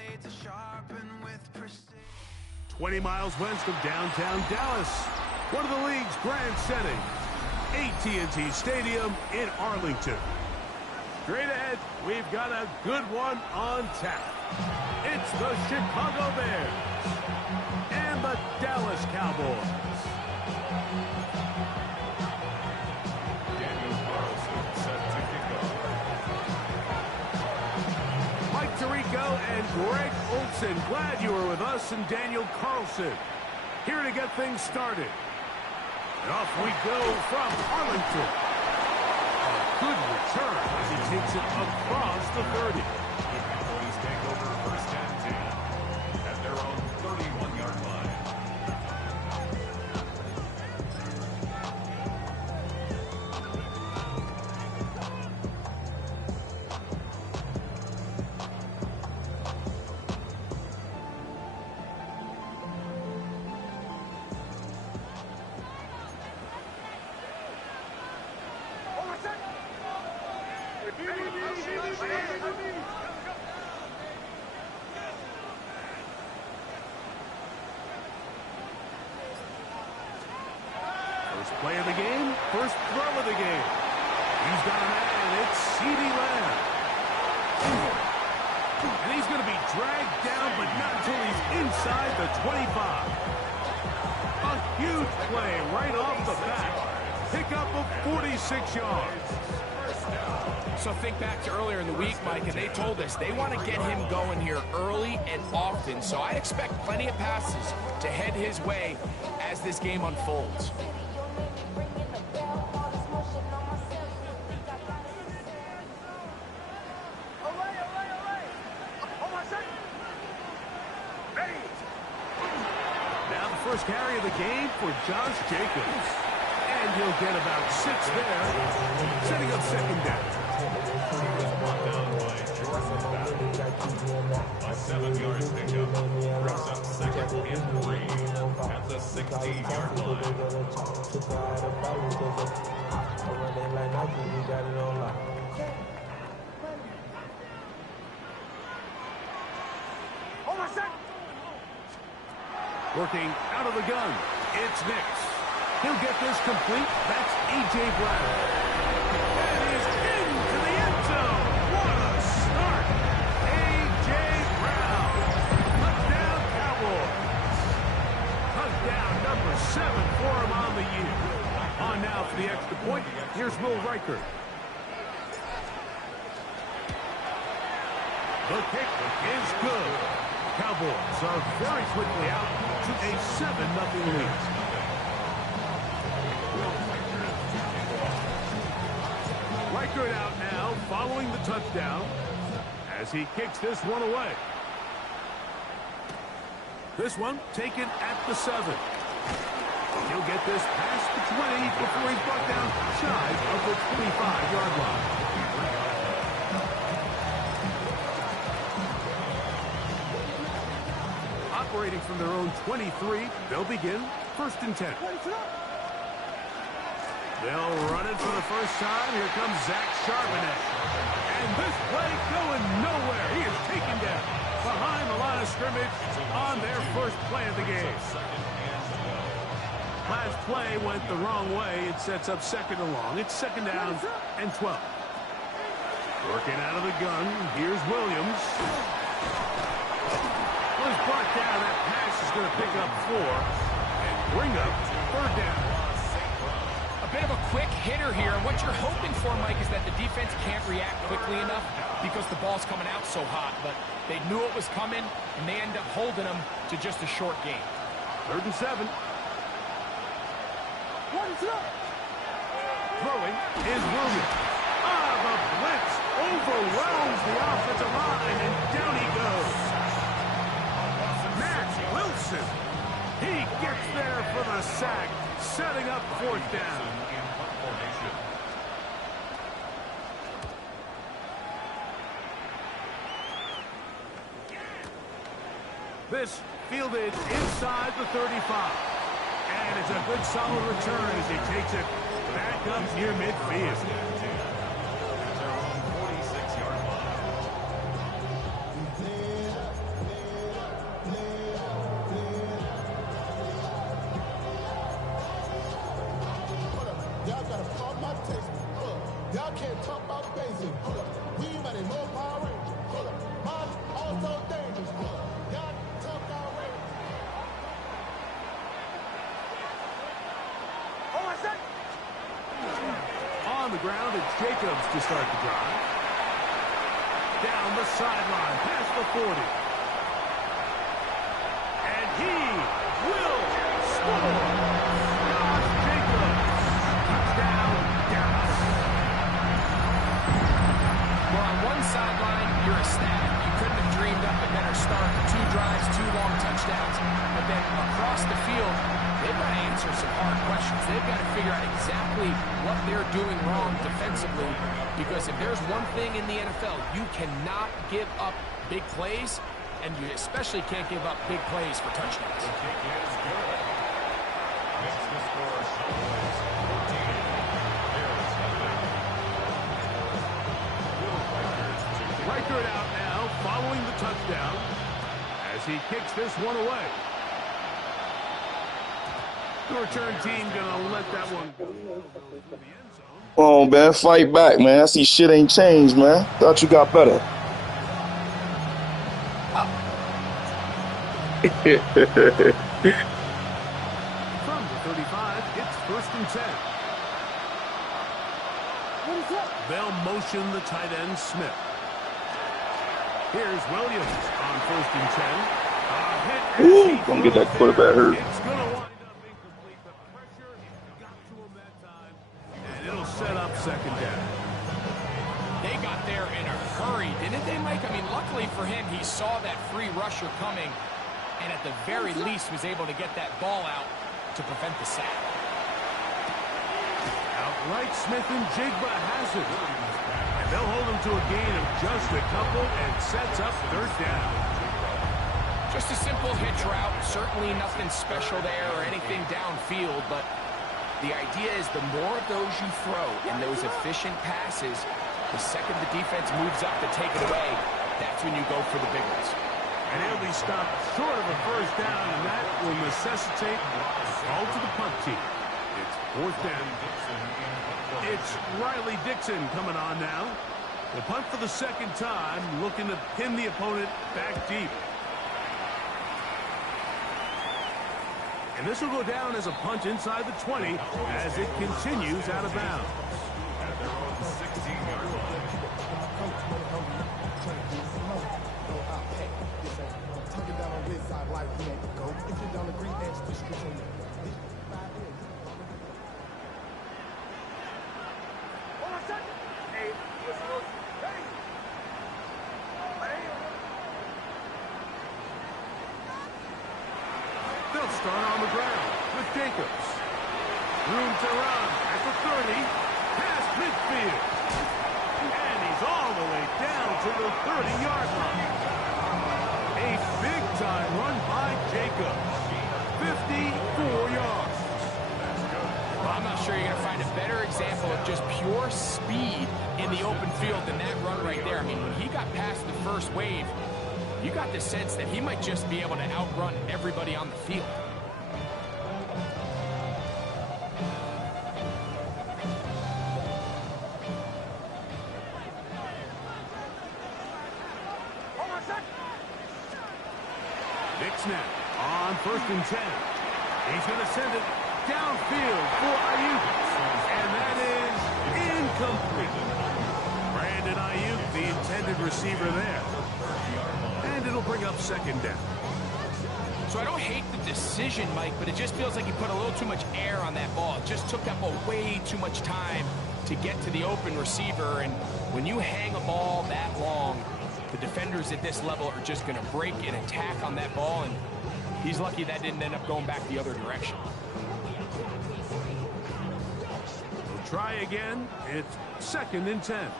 blades are sharpened with precision. 20 miles west of downtown Dallas, one of the league's grand settings, AT&T Stadium in Arlington. Straight ahead, we've got a good one on tap. It's the Chicago Bears and the Dallas Cowboys. Mike Tirico and Greg Olson, glad you were with us, and Daniel Carlson here to get things started. And off we go from Arlington. A good return as he takes it across the 30. The Cowboys take over first and 10 at their own 31-yard line. First play of the game, first throw of the game. He's got a man, it's C.D. Lamb. And he's going to be dragged down, but not until he's inside the 25. A huge play right off the bat. Pickup of 46 yards. So think back to earlier in the week, Mike, and they told us they want to get him going here early and often. So I expect plenty of passes to head his way as this game unfolds. Now the first carry of the game for Josh Jacobs. And he'll get about 6 there, setting up second down. A 7-yard pickup brings up second and 3 at the 16-yard line. Working out of the gun, it's Nix. He'll get this complete. That's A.J. Brown. That is into the end zone. What a start. A.J. Brown. Touchdown Cowboys. Touchdown number 7 for him on the year. On now for the extra point. Here's Will Riker. The kick is good. Cowboys are very quickly out to a 7-0 lead. Riker out now, following the touchdown, as he kicks this one away. This one taken at the 7. He'll get this past the 20 before he's brought down shy of the 25-yard line. Operating from their own 23, they'll begin first and 10. They'll run it for the first time. Here comes Zach Charbonnet. And this play going nowhere. He is taken down behind the line of scrimmage on their first play of the game. Last play went the wrong way. It sets up second and long. It's second down and 12. Working out of the gun. Here's Williams. Well, he's brought down. That pass is going to pick up 4 and bring up third down. A bit of a quick hitter here, and what you're hoping for, Mike, is that the defense can't react quickly enough because the ball's coming out so hot, but they knew it was coming, and they end up holding them to just a short game. Third and 7. Throwing is Williams. The blitz overwhelms the offensive line, and down he goes. Matt Wilson. He gets there for the sack, setting up fourth down. This fielded inside the 35. And it's a good solid return as he takes it back up near midfield. ground. It's Jacobs to start the drive. Down the sideline, past the 40. And he will score. Josh Jacobs. Touchdown, Dallas. Well, on one sideline, you're ecstatic. You couldn't have dreamed up a better start. 2 drives, 2 long touchdowns. But then across the field, they've got to answer some hard questions. They've got to figure out exactly what they're doing wrong defensively. Because if there's one thing in the NFL, you cannot give up big plays, and you especially can't give up big plays for touchdowns. Reichert out now, following the touchdown, as he kicks this one away. The return team gonna let that one go. Come on, man. Fight back, man. I see shit ain't changed, man. Thought you got better. From the 35, it's 1st and 10. They'll motion the tight end, Smith. Here's Williams on 1st and 10. Ooh, gonna get that quarterback hurt. It's gonna wind up incomplete. The pressure got to him that time, and it'll set up 2nd down. They got there in a hurry, didn't they, Mike? I mean, luckily for him, he saw that free rusher coming, and at the very least was able to get that ball out to prevent the sack. Outright, Smith and Jigba has it. And they'll hold him to a gain of just a couple and sets up 3rd down. Just a simple hitch route. Certainly nothing special there or anything downfield, but the idea is the more of those you throw and those efficient passes, the second the defense moves up to take it away, that's when you go for the big ones. And he'll be stopped short of a 1st down, and that will necessitate a call to the punt team. It's 4th down. It's Riley Dixon coming on now. We'll punt for the 2nd time, looking to pin the opponent back deep. And this will go down as a punt inside the 20 as it continues out of bounds. They'll start on the ground with Jacobs. Room to run at the 30, past midfield. And he's all the way down to the 30-yard line. A big-time run by Jacobs. 54 yards. Well, I'm not sure you're going to find a better example of just pure speed in the open field than that run right there. I mean, when he got past the first wave, you got the sense that he might just be able to outrun everybody on the field. Big snap on 1st and 10. He's going to send it downfield for Ayuk. And that is incomplete. Brandon Ayuk, the intended receiver there. And it'll bring up 2nd down. So I don't hate the decision, Mike, but it just feels like he put a little too much air on that ball. It just took up way too much time to get to the open receiver. And when you hang a ball that long, the defenders at this level are just going to break and attack on that ball. And he's lucky that didn't end up going back the other direction. We'll try again. It's 2nd and 10.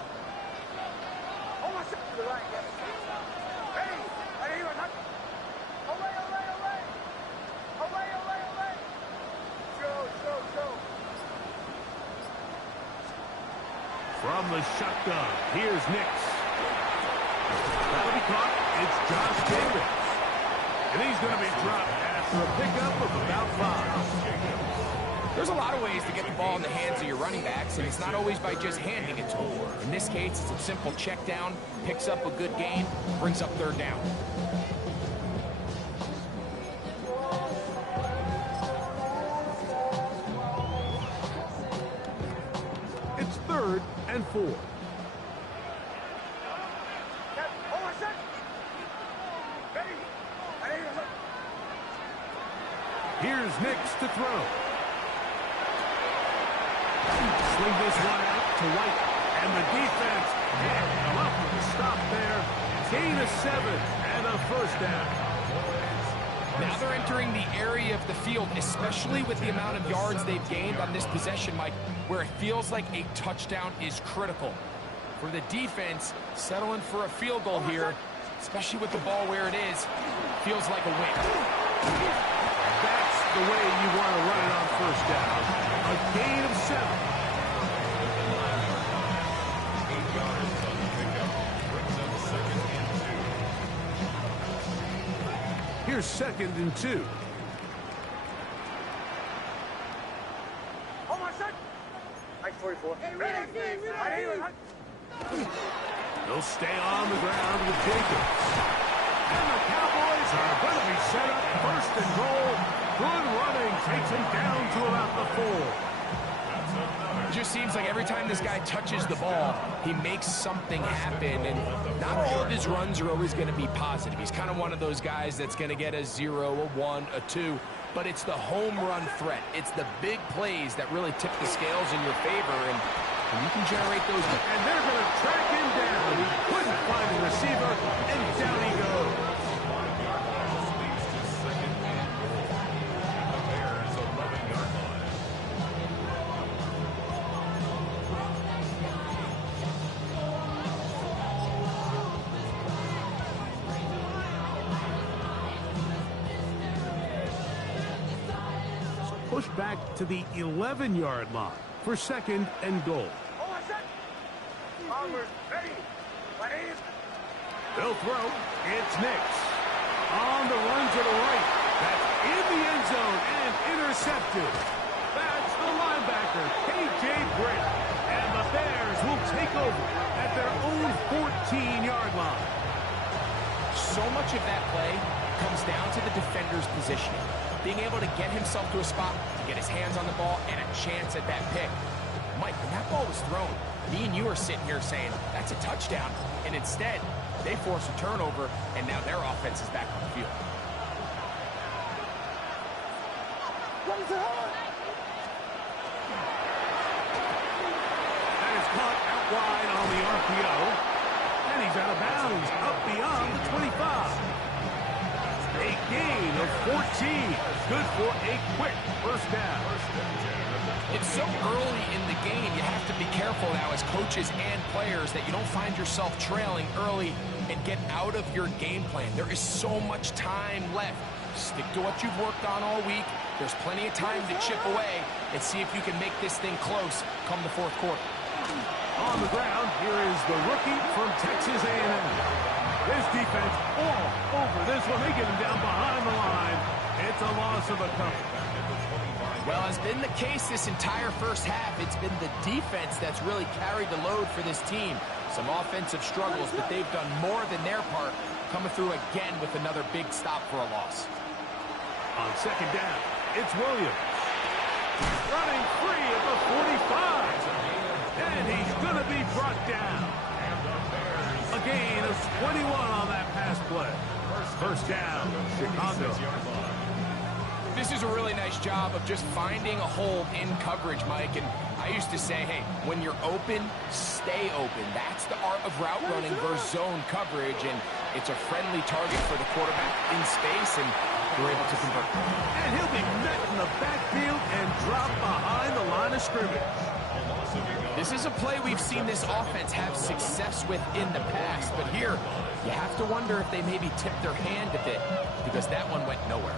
From the shotgun, here's Nix. That'll be caught. It's Josh Jacobs. And he's going to be dropped after a pickup of about 5. There's a lot of ways to get the ball in the hands of your running backs, and it's not always by just handing it to them. In this case, it's a simple check down, picks up a good gain, brings up 3rd down. It's 3rd 4. Here's Nix to throw. Swing this one out to White. And the defense can't come up with a stop there. Gain of 7 and a first down. Now they're entering the area of the field, especially with the amount of yards they've gained on this possession, Mike, where it feels like a touchdown is critical. For the defense, settling for a field goal here, especially with the ball where it is, feels like a win. That's the way you want to run it on first down. A gain of 7. Here's 2nd and 2. Hold on, son. 44. They'll stay on the ground with Jacobs. And the Cowboys are going to be set up 1st and goal. Good running takes him down to about the 4. It just seems like every time this guy touches the ball, he makes something happen, and not all of his runs are always going to be positive. He's kind of one of those guys that's going to get a 0, a 1, a 2, but it's the home run threat. It's the big plays that really tip the scales in your favor, and you can generate those. And they're going to track him down. He couldn't find the receiver, and down he goes. Push back to the 11-yard line for 2nd and goal. They'll throw. It's Nix. On the run to the right. That's in the end zone and intercepted. That's the linebacker, K.J. Britt. And the Bears will take over at their own 14-yard line. So much of that play comes down to the defender's positioning. Being able to get himself to a spot, to get his hands on the ball, and a chance at that pick. Mike, when that ball was thrown, me and you are sitting here saying, that's a touchdown. And instead, they force a turnover, and now their offense is back on the field. That is caught out wide on the RPO. And he's out of bounds, up beyond the 25. A gain of 14. Good for a quick first down. It's so early in the game, you have to be careful now as coaches and players that you don't find yourself trailing early and get out of your game plan. There is so much time left. Stick to what you've worked on all week. There's plenty of time to chip away and see if you can make this thing close come the 4th quarter. On the ground, here is the rookie from Texas A&M. This defense all over this one. They get him down behind the line. It's a loss of a couple. Well, as been the case this entire first half, it's been the defense that's really carried the load for this team. Some offensive struggles, but they've done more than their part, coming through again with another big stop for a loss. On 2nd down, it's Williams. Running free at the 45. And he's going to be brought down. A gain of 21 on that pass play. First down, Chicago. This is a really nice job of just finding a hole in coverage, Mike. And I used to say, hey, when you're open, stay open. That's the art of route running versus zone coverage. And it's a friendly target for the quarterback in space, and they're able to convert. And he'll be met in the backfield and dropped behind the line of scrimmage. This is a play we've seen this offense have success with in the past, but here you have to wonder if they maybe tipped their hand a bit, because that one went nowhere.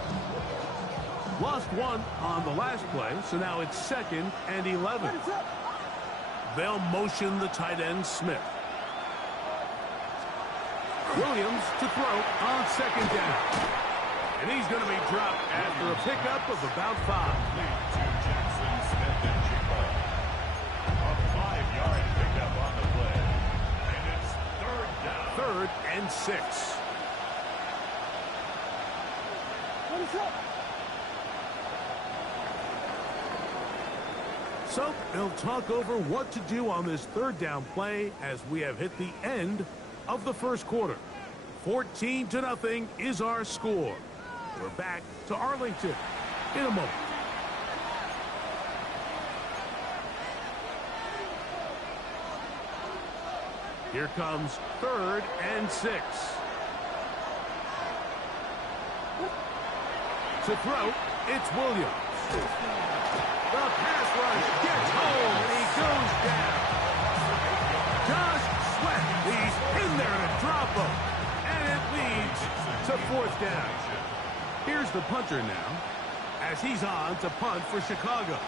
Lost one on the last play, so now it's 2nd and 11. They'll motion the tight end Smith. Williams to throw on 2nd down. And he's going to be dropped after a pickup of about 5. Third and 6. So they'll talk over what to do on this third down play as we have hit the end of the first quarter. 14-0 is our score. We're back to Arlington in a moment. Here comes 3rd and 6. To throw, it's Williams. The pass rush gets home, and he goes down. Josh Sweat, he's in there to drop him, and it leads to 4th down. Here's the punter now, as he's on to punt for Chicago.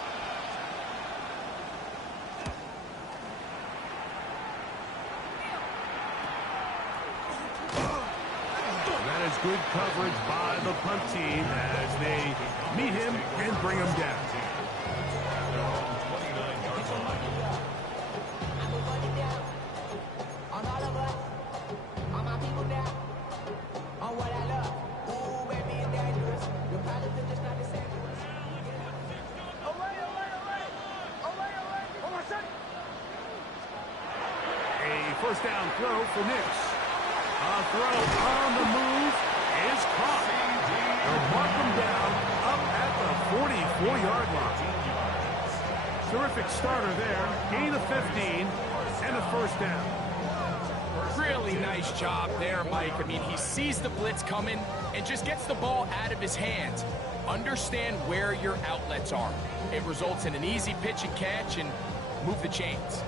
That is good coverage by the punt team as they meet him and bring him down. First down throw for Nix. A throw on the move is caught. They'll mark him down up at the 44-yard line. Terrific starter there. Gain of 15 and a first down. Really nice job there, Mike. I mean, he sees the blitz coming and just gets the ball out of his hands. Understand where your outlets are. It results in an easy pitch and catch and move the chains.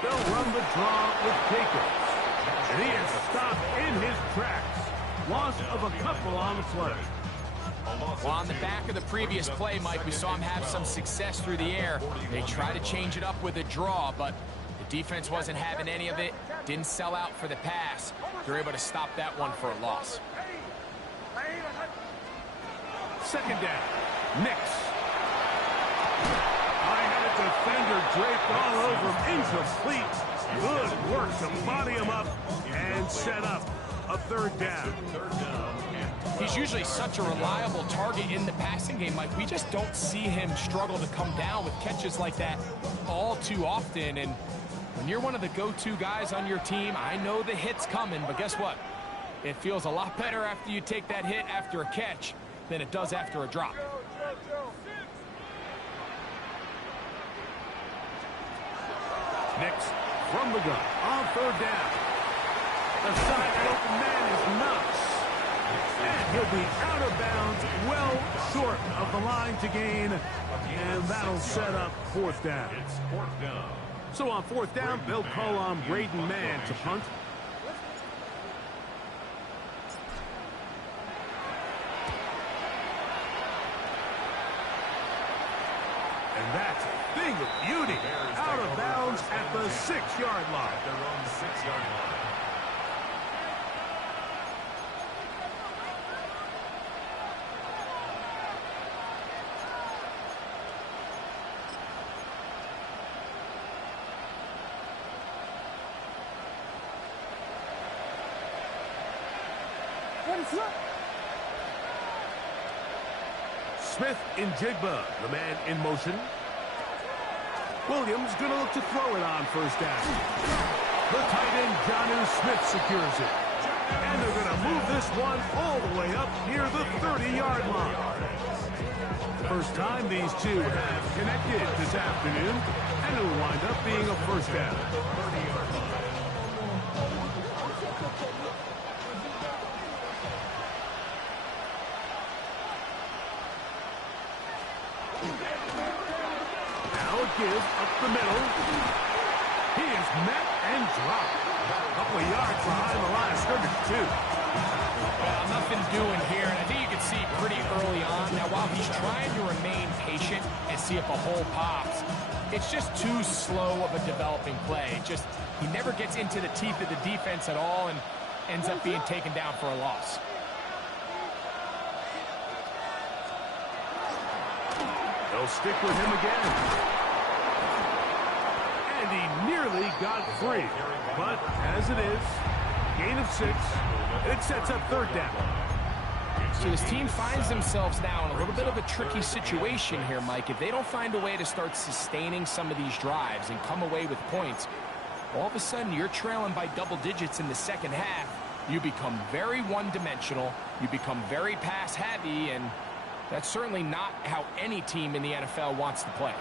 They'll run the draw with Jacobs. And he is stopped in his tracks. Loss of a couple on the play. Well, on the back of the previous play, Mike, we saw him have some success through the air. They tried to change it up with a draw, but the defense wasn't having any of it. Didn't sell out for the pass. They're able to stop that one for a loss. 2nd down. Nix. I had a defender draped all over him. Incomplete. Good work to body him up and set up a 3rd down. He's usually such a reliable target in the passing game, Mike. We just don't see him struggle to come down with catches like that all too often. And when you're one of the go-to guys on your team, I know the hit's coming, but guess what? It feels a lot better after you take that hit after a catch than it does after a drop. Nix from the gun on 3rd down. The side open man is Knox. And he'll be out of bounds, well short of the line to gain. And that'll set up 4th down. So on 4th down, they'll call on Braden Mann to punt. And that's a thing of beauty. Out of bounds at the 6-yard line. At their own 6-yard line. Smith in Jigba, the man in motion. Williams going to look to throw it on 1st down. The tight end, Jonnu Smith, secures it. And they're going to move this one all the way up near the 30-yard line. First time these two have connected this afternoon, and it'll wind up being a 1st down. Give up the middle. He is met and dropped. A couple of yards behind the line of scrimmage, too. Well, nothing doing here, and I think you can see pretty early on. Now, while he's trying to remain patient and see if a hole pops, it's just too slow of a developing play. He never gets into the teeth of the defense at all and ends up being taken down for a loss. They'll stick with him again. And And he nearly got free. But as it is, gain of 6, it sets up third down. So this team finds themselves now in a little bit of a tricky situation here, Mike. If they don't find a way to start sustaining some of these drives and come away with points, all of a sudden you're trailing by double digits in the second half. You become very one-dimensional. You become very pass-heavy, and that's certainly not how any team in the NFL wants to play.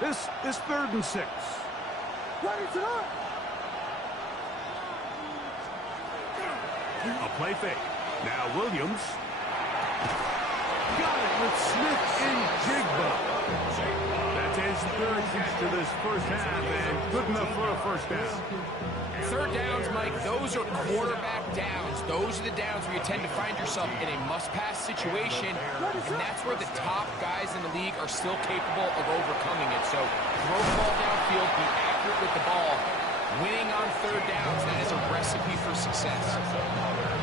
This is 3rd and 6. A play fake. Now Williams. Got it with Smith and Jigba. That's his 3rd catch to this first half, and good enough for a first down. Third downs, Mike, those are quarterback downs. Those are the downs where you tend to find yourself in a must-pass situation, and that's where the top guys in the league are still capable of overcoming it. So throw the ball downfield, be accurate with the ball. Winning on third downs, that is a recipe for success.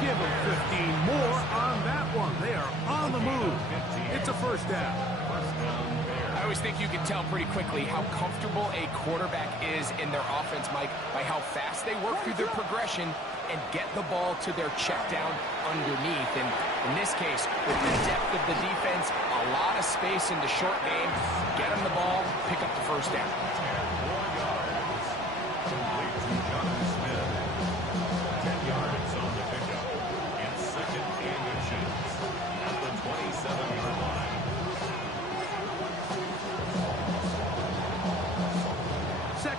Give them 15 more on that one. They are on the move. It's a first down. I always think you can tell pretty quickly how comfortable a quarterback is in their offense, Mike, by how fast they work through their progression and get the ball to their check down underneath. And in this case, with the depth of the defense, a lot of space in the short game, get them the ball, pick up the first down.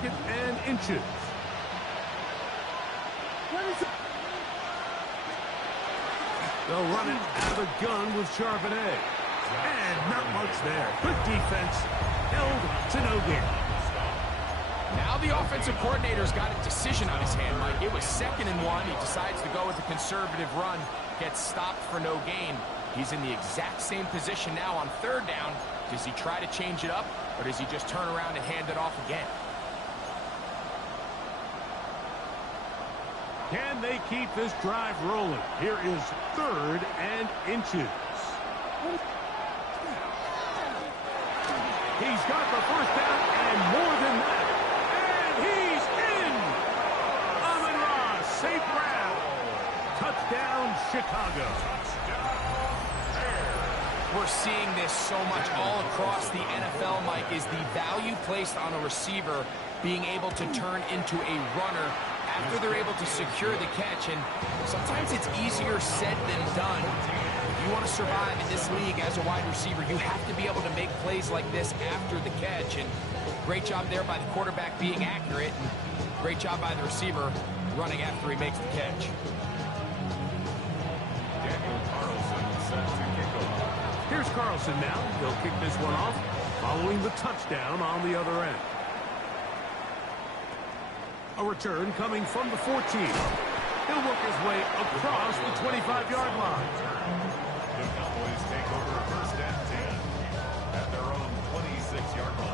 And inches. They'll run it out of the gun with Charbonnet. And not much there. Good defense. Held to no gain. Now the offensive coordinator's got a decision on his hand, Mike. It was 2nd and 1. He decides to go with a conservative run. Gets stopped for no gain. He's in the exact same position now on third down. Does he try to change it up, or does he just turn around and hand it off again? Can they keep this drive rolling? Here is 3rd and inches. He's got the first down and more than that. And he's in! Amon-Ra, safe round. Touchdown, Chicago. We're seeing this so much all across the NFL, Mike, is the value placed on a receiver being able to turn into a runner after they're able to secure the catch. And sometimes it's easier said than done. If you want to survive in this league as a wide receiver, you have to be able to make plays like this after the catch. And great job there by the quarterback being accurate, and great job by the receiver running after he makes the catch. Here's Carlson now. He'll kick this one off following the touchdown on the other end. A return coming from the 14. He'll work his way across the 25-yard line. The Cowboys take over first and 10 at their own 26-yard line.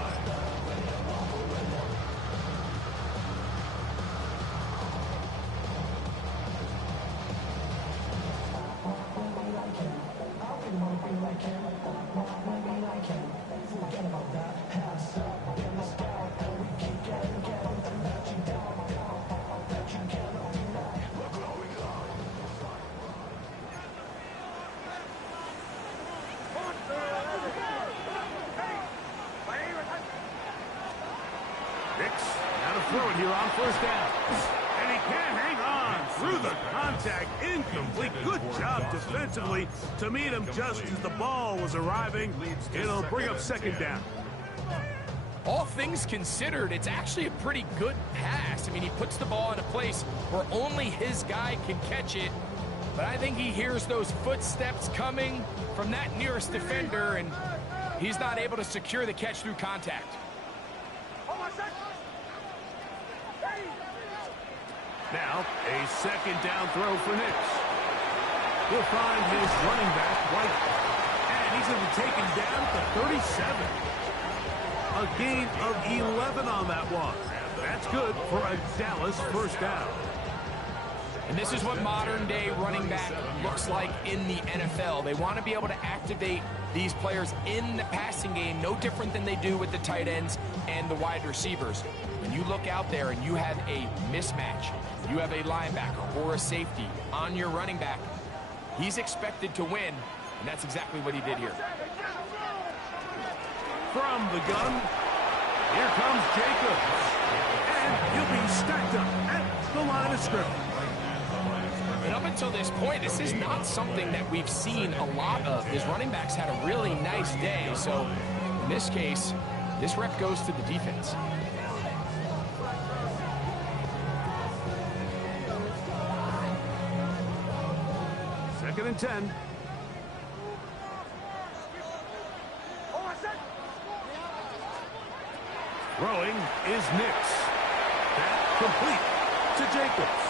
Throw it here on first down. And he can't hang on through the contact. Incomplete. Good job defensively to meet him just as the ball was arriving. It'll bring up second down. All things considered, it's actually a pretty good pass. I mean, he puts the ball in a place where only his guy can catch it. But I think he hears those footsteps coming from that nearest defender, and he's not able to secure the catch through contact. Now, a second down throw for Nix. He'll find his running back, White. And he's going to take him down to 37. A gain of 11 on that one. That's good for a Dallas first down. And this is what modern-day running back looks like in the NFL. They want to be able to activate these players in the passing game, no different than they do with the tight ends and the wide receivers. When you look out there and you have a mismatch, you have a linebacker or a safety on your running back, he's expected to win, and that's exactly what he did here. From the gun, here comes Jacobs. And he'll be stacked up at the line of scrimmage. And up until this point, this is not something that we've seen a lot of. His running backs had a really nice day. So in this case, this rep goes to the defense. Second and 10. Throwing is Nix. That complete to Jacobs.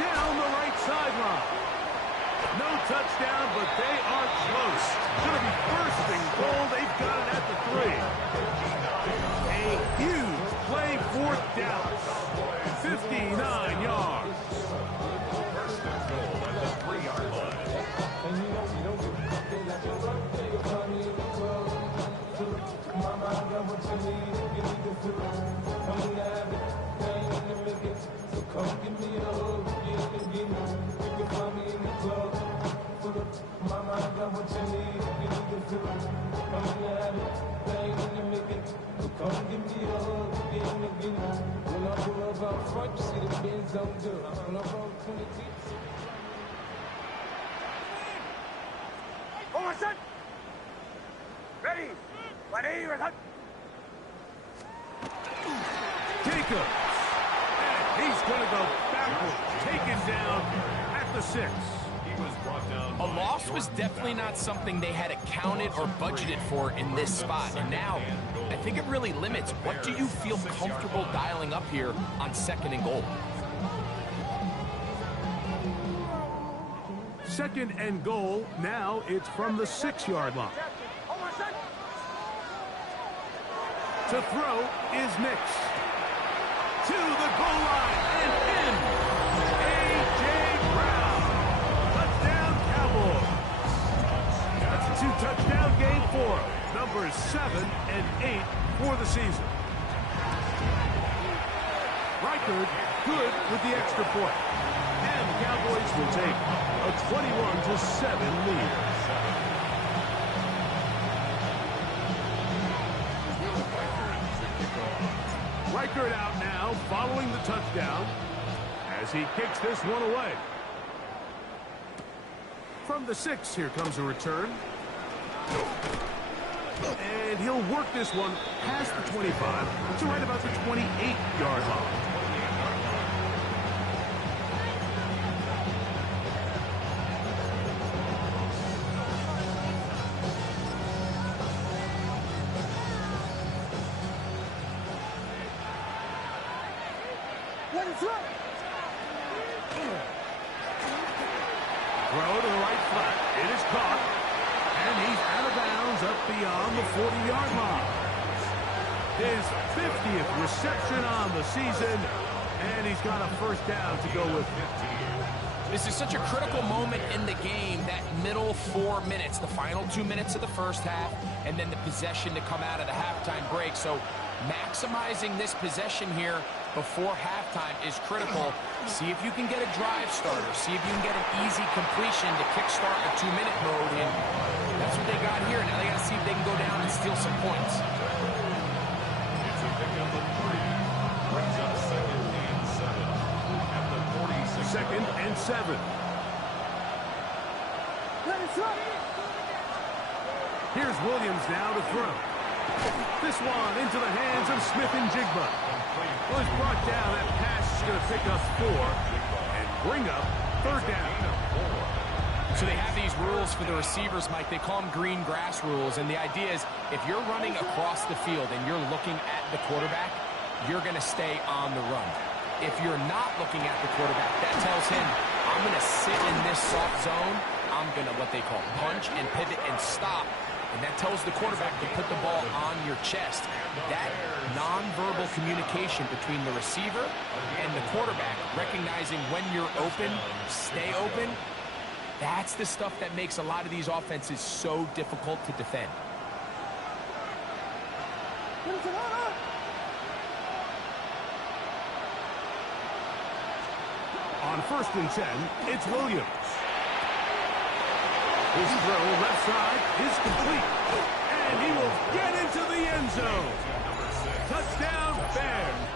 Down the right sideline. No touchdown, but they are close. Going to be first and goal. They've got it at the 3. A huge play for Dallas. 59 yards. First and goal at the 3-yard line. Forward, set. Ready. Ready, ready. Jacobs. And he's going to go backwards. Taken down at the 6. He was brought down. A loss was definitely not something they had accounted or budgeted for in this spot. And now, I think it really limits what do you feel comfortable dialing up here on second and goal. Second and goal. Now it's from the 6-yard line. To throw is Nix. To the goal line and in. A.J. Brown. Touchdown Cowboys. That's a 2-touchdown game for him. Numbers 7 and 8 for the season. Reichard good with the extra point. And the Cowboys will take a 21-7 lead. Reichard out now, following the touchdown, as he kicks this one away. From the 6, here comes a return. And he'll work this one past the 25 to right about the 28-yard line. Throw to the right flat. It is caught. And he's out of bounds up beyond the 40-yard line. His 50th reception on the season. And he's got a first down to go with. This is such a critical moment in the game, that middle 4 minutes, the final 2 minutes of the first half, and then the possession to come out of the halftime break. So maximizing this possession here before halftime is critical. See if you can get a drive starter. See if you can get an easy completion to kickstart a 2-minute mode. And that's what they got here. Now they got to see if they can go down and steal some points. It's a pickup of 3. Brings up second and 7 at the 46. Second and 7. Here's Williams now to throw. This one into the hands of Smith and Jigba. Well, he's brought down. That pass is going to pick up 4 and bring up third down. So they have these rules for the receivers, Mike. They call them green grass rules. And the idea is if you're running across the field and you're looking at the quarterback, you're going to stay on the run. If you're not looking at the quarterback, that tells him, I'm going to sit in this soft zone. I'm going to what they call punch and pivot and stop. And that tells the quarterback to put the ball on your chest. That nonverbal communication between the receiver and the quarterback, recognizing when you're open, stay open, that's the stuff that makes a lot of these offenses so difficult to defend. On 1st and 10, it's Williams. His throw left side is complete. And he will get into the end zone. Touchdown, Bears.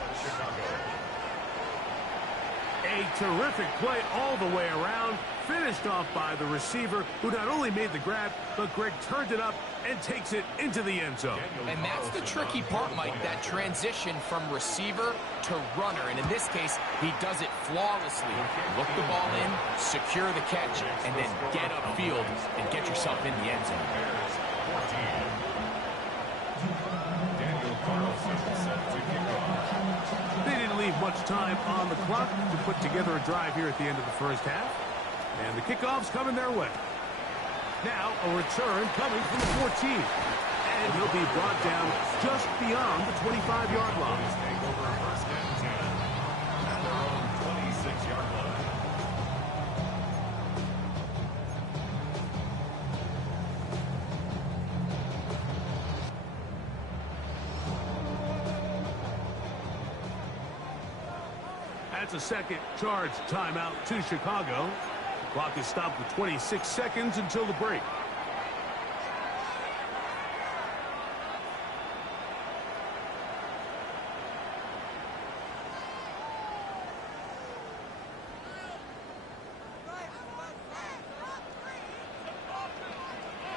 A terrific play all the way around. Finished off by the receiver, who not only made the grab, but Greg turned it up and takes it into the end zone. And that's the tricky part, Mike, that transition from receiver to runner. And in this case, he does it flawlessly. Look the ball in, secure the catch, and then get upfield and get yourself in the end zone. They didn't leave much time on the clock to put together a drive here at the end of the first half. And the kickoff's coming their way. Now a return coming from the 14. And he'll be brought down just beyond the 25-yard line. Take over 1st and 10 at their own 26-yard line. That's a second charge timeout to Chicago. The clock is stopped with 26 seconds until the break.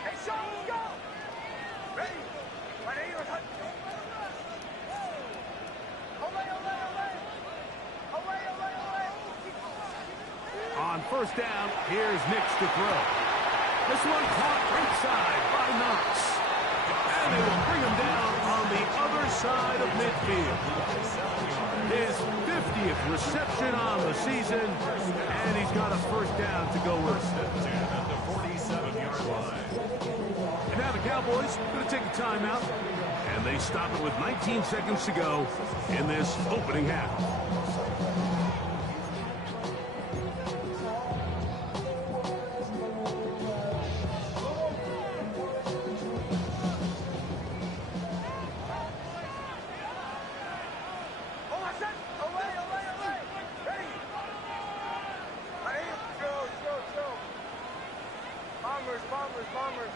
Hey, Sean, let's go! Ready? 1-800. Away, away, away! Away, away, away! On 1st down, here's Nix to throw. This one caught right side by Knox. And they will bring him down on the other side of midfield. His 50th reception on the season, and he's got a 1st down to go with. At the 47-yard line. And now the Cowboys going to take a timeout, and they stop it with 19 seconds to go in this opening half. Away, away, away! Ready? 1-800. Go. Bombers, bombers, bombers.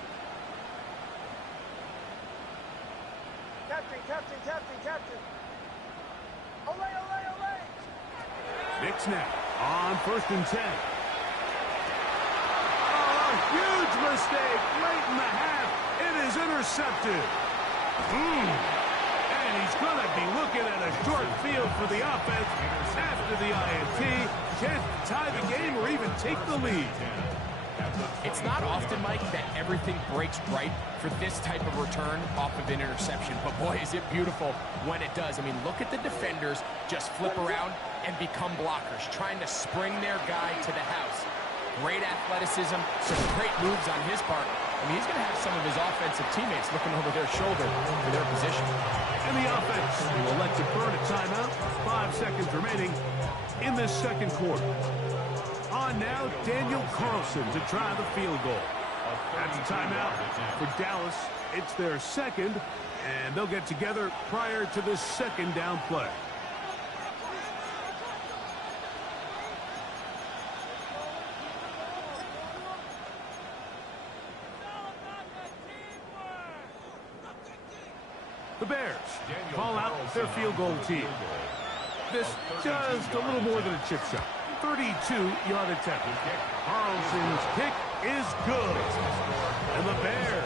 Captain. Away, away, away! Nix now on 1st and 10. Oh, a huge mistake late in the half. It is intercepted. And he's going to be looking at a short field for the offense after the INT. Can't tie the game or even take the lead. It's not often, Mike, that everything breaks right for this type of return off of an interception. But, boy, is it beautiful when it does. I mean, look at the defenders just flip around and become blockers, trying to spring their guy to the house. Great athleticism, some great moves on his part. I mean, he's going to have some of his offensive teammates looking over their shoulder for their position. And the offense will elect to burn a timeout. 5 seconds remaining in this second quarter. On now, Daniel Carlson to try the field goal. That's a timeout for Dallas. It's their second, and they'll get together prior to this 2nd down play. The Bears call out their field goal team. This just a little more than a chip shot. 32-yard attempt. Carlson's kick is good. And the Bears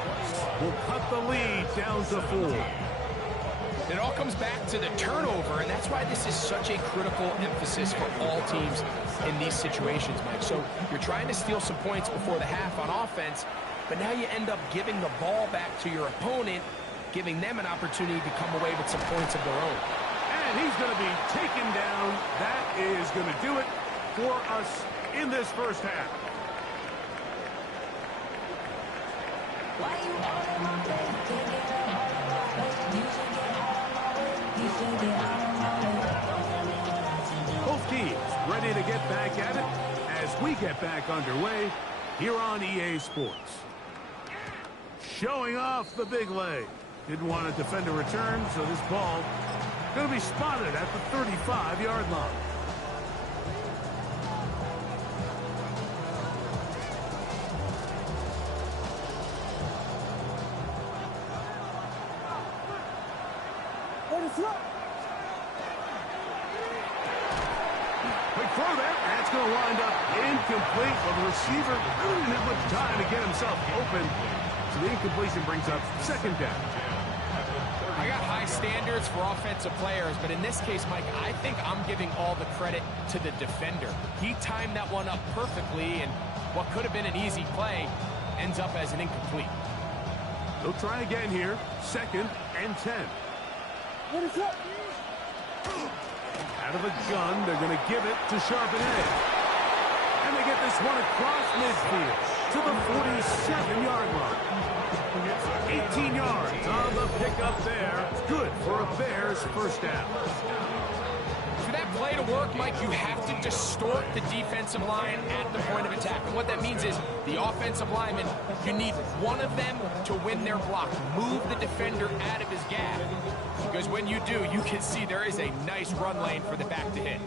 will cut the lead down to 4. It all comes back to the turnover, and that's why this is such a critical emphasis for all teams in these situations, Mike. So you're trying to steal some points before the half on offense, but now you end up giving the ball back to your opponent, giving them an opportunity to come away with some points of their own. And he's going to be taken down. That is going to do it for us in this first half. Both teams ready to get back at it as we get back underway here on EA Sports. Showing off the big leg. Didn't want to defend a return, so this ball going to be spotted at the 35-yard line. Quick throw there. That's going to wind up incomplete. But the receiver really didn't have much time to get himself open. So the incompletion brings up second down. I got high standards for offensive players, but in this case, Mike, I think I'm giving all the credit to the defender. He timed that one up perfectly, and what could have been an easy play ends up as an incomplete. They'll try again here. 2nd and 10. Out of a gun, they're going to give it to Charbonnet. And they get this one across midfield to the 47-yard line. 18 yards on the pickup there. Good for a Bears first down. For that play to work, Mike, you have to distort the defensive line at the point of attack. And what that means is the offensive lineman, you need one of them to win their block. Move the defender out of his gap. Because when you do, you can see there is a nice run lane for the back to hit.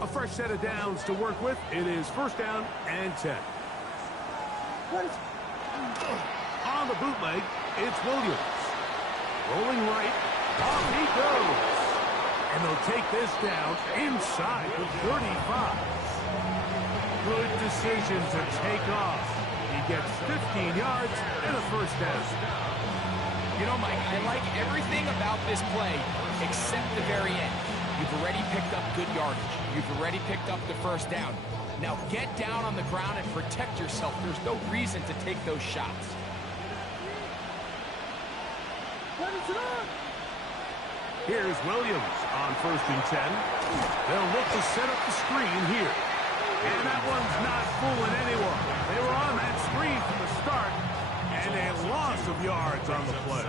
A fresh set of downs to work with. It is 1st down and 10. On the bootleg, it's Williams. Rolling right. Off he goes. And they'll take this down inside the 35. Good decision to take off. He gets 15 yards and a first down. You know, Mike, I like everything about this play except the very end. You've already picked up good yardage. You've already picked up the first down. Now get down on the ground and protect yourself. There's no reason to take those shots. Here's Williams on 1st and 10. They'll look to set up the screen here. And that one's not fooling anyone. They were on that screen from the start, and a loss of yards on the play.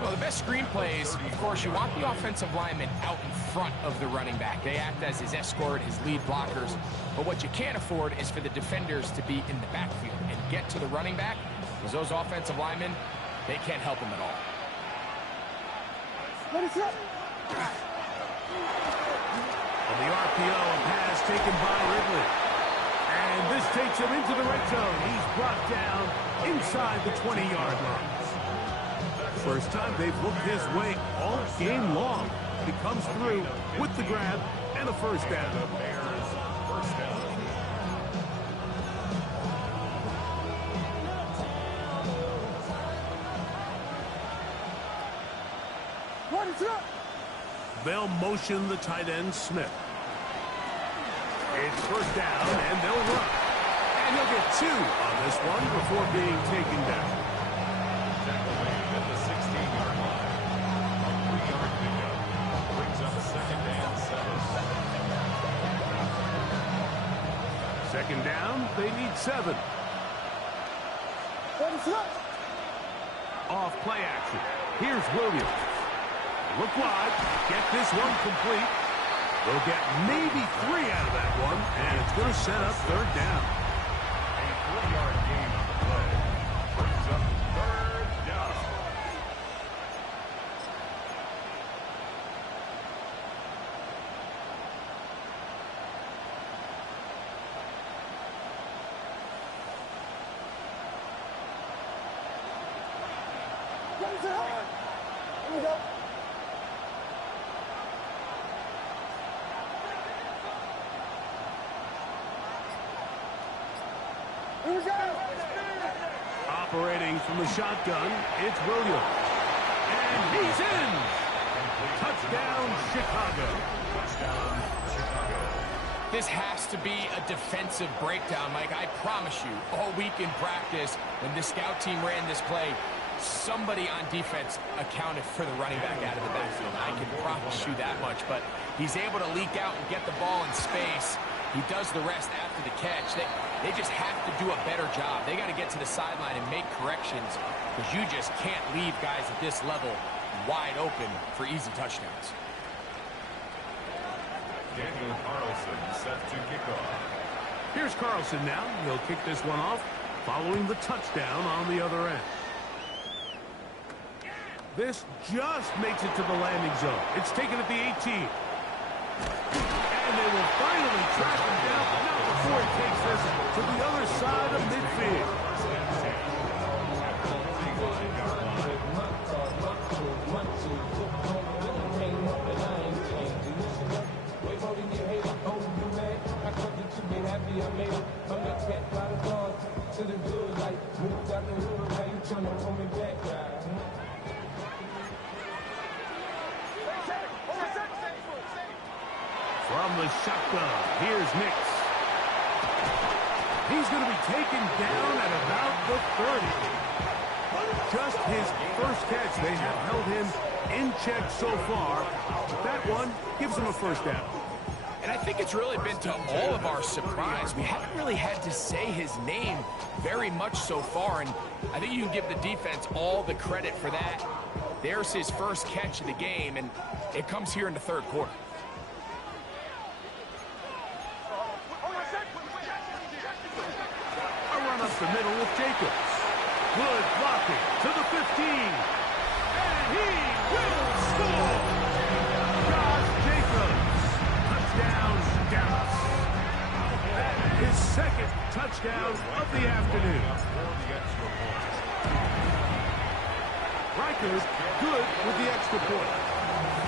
Well, the best screen plays, of course, you want the offensive lineman out in front of the running back. They act as his escort, his lead blockers. But what you can't afford is for the defenders to be in the backfield and get to the running back, because those offensive linemen, they can't help him at all. On the RPO, a pass taken by Ridley. And this takes him into the red zone. He's brought down inside the 20-yard line. First time they've looked his way all game long. He comes through with the grab and a first down. They'll motion the tight end, Smith. It's 1st down, and they'll run. And he'll get 2 on this one before being taken down. Tackle made at the 16-yard line. A 3-yard pickup brings up 2nd and 7. 2nd down, they need 7. Off play action. Here's Williams. Look wide. Get this one complete. They'll get maybe 3 out of that one, and it's going to set up 3rd down. A 3-yard gain on the play brings up 3rd down. Here we go. Here we go. Operating from the shotgun, it's Williams. And he's in! Touchdown, Chicago. Touchdown, Chicago. This has to be a defensive breakdown, Mike. I promise you, all week in practice, when the scout team ran this play, somebody on defense accounted for the running back out of the backfield. I can promise you that much, but he's able to leak out and get the ball in space. He does the rest after the catch. They just have to do a better job. They got to get to the sideline and make corrections because you just can't leave guys at this level wide open for easy touchdowns. Daniel Carlson set to kick off. Here's Carlson now. He'll kick this one off following the touchdown on the other end. This just makes it to the landing zone. It's taken at the 18. And they will finally track him down, but not before he takes this to the other side of midfield. From the shotgun, here's Nix. He's going to be taken down at about the 30. Just his first catch. They have held him in check so far. That one gives him a first down. And I think it's really been to all of our surprise. We haven't really had to say his name very much so far, and I think you can give the defense all the credit for that. There's his first catch of the game, and it comes here in the third quarter. A run up the middle with Jacobs. Good blocking to the 15. And he will score! Josh Jacobs. Touchdown, Dallas. That is his second touchdown of the afternoon. Rikers good with the extra point.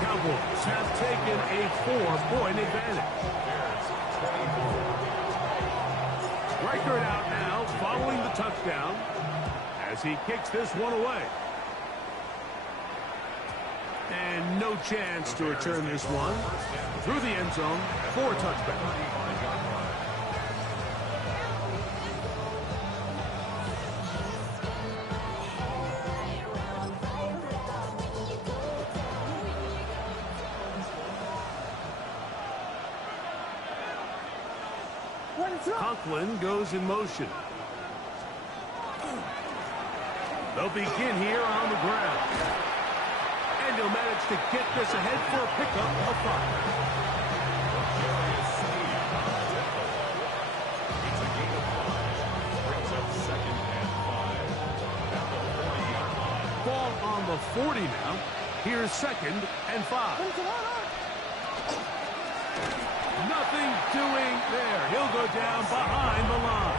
Cowboys have taken a 4-point advantage. Reichert out now following the touchdown as he kicks this one away. And no chance to return this one through the end zone for a touchback. Conklin goes in motion. They'll begin here on the ground. And he'll manage to get this ahead for a pickup of 5. It's a gain of 5. Brings up 2nd and 5. At the 40-yard line. Ball on the 40 now. Here's 2nd and 5. Nothing doing there. He'll go down behind the line.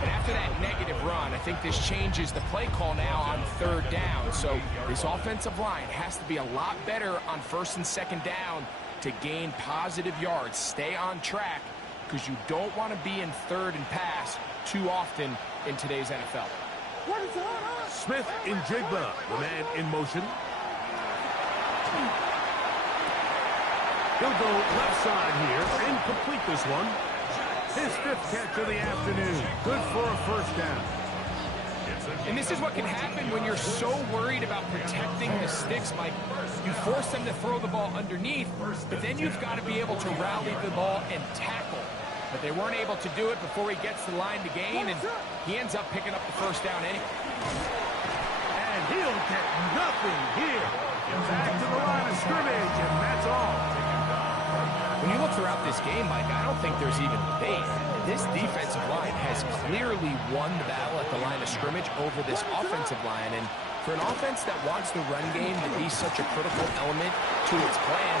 And after that negative run, I think this changes the play call now on 3rd down. So this offensive line has to be a lot better on 1st and 2nd down to gain positive yards. Stay on track because you don't want to be in 3rd and pass too often in today's NFL. Smith in Jigba, the man in motion. He'll go left side here and complete this one. His 5th catch of the afternoon. Good for a first down. And this is what can happen when you're so worried about protecting the sticks, Mike. You force them to throw the ball underneath, but then you've got to be able to rally the ball and tackle. But they weren't able to do it before he gets the line to gain, and he ends up picking up the first down anyway. And he'll get nothing here. Back to the line of scrimmage, and that's all. When you look throughout this game, Mike, I don't think there's even debate. This defensive line has clearly won the battle at the line of scrimmage over this offensive line. And for an offense that wants the run game to be such a critical element to its plan,